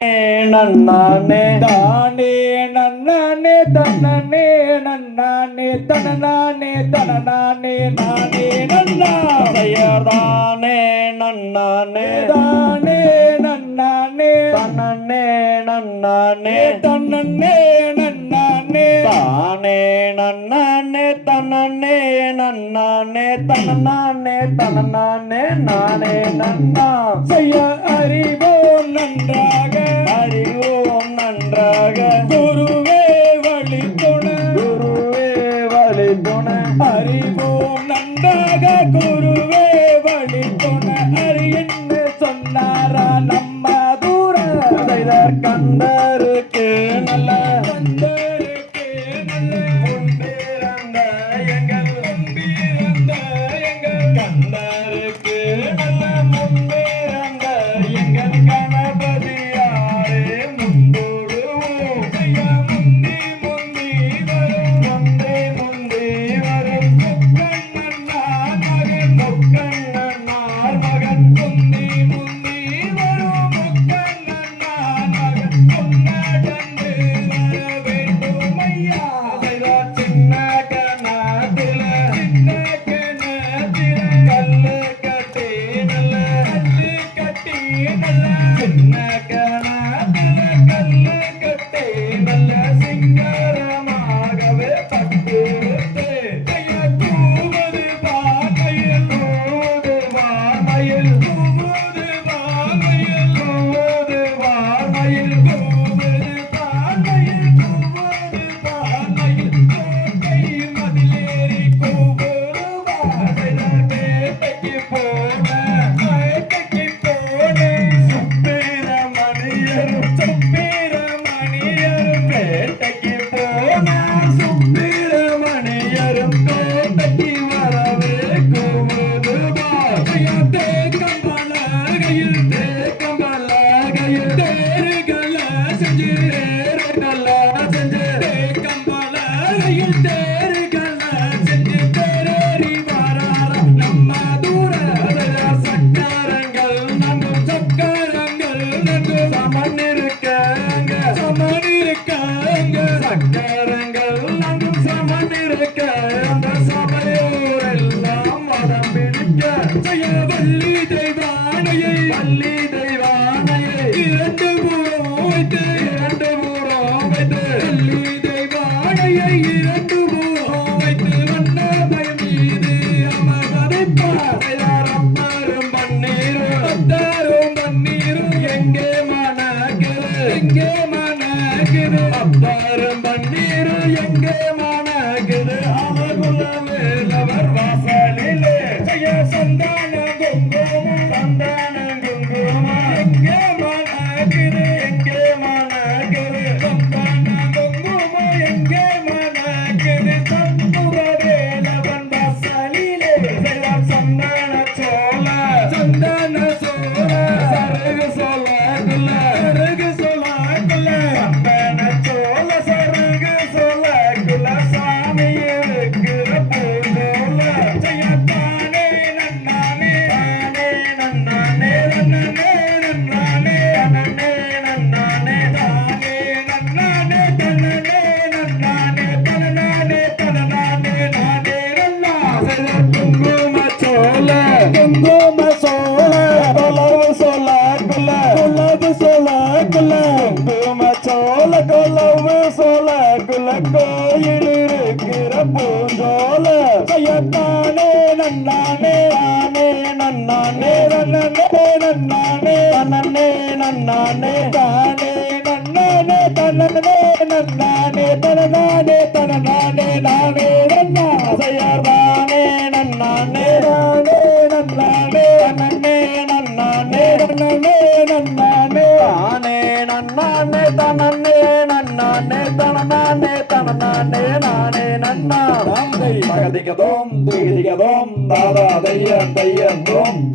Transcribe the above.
நன்னானே. தானே நன்னானே தன்னே நன்னானே தனநானே தனநானே நானே நன்னாவையதானே நன்னானே. தானே நன்னானே தன்னே நன்னானே. தன்னே நன்னானே. தானே நன்னானே தன்னே நன்னானே தனநானே தனநானே நானே நன்னா. செய்ய அறிவ கந்த ಕಲ್ಲ ಕರ್ನಾಟಕ يا وليدي போல கையத்தானே நன்னானே நானே நன்னானே நன்னே நன்னானே தன்னே நன்னானே தானே நன்னானே தன்னே நன்னானே தனநானே தனநானே நானே நன்னா செய்யானே நன்னானே நானே நன்னானே தன்னே நன்னானே தன்னே நன்னானே தானே நன்னானே தனன்னே நன்னானே தனநானே தனநானே நானே நன்னா diga diga diga diga da da,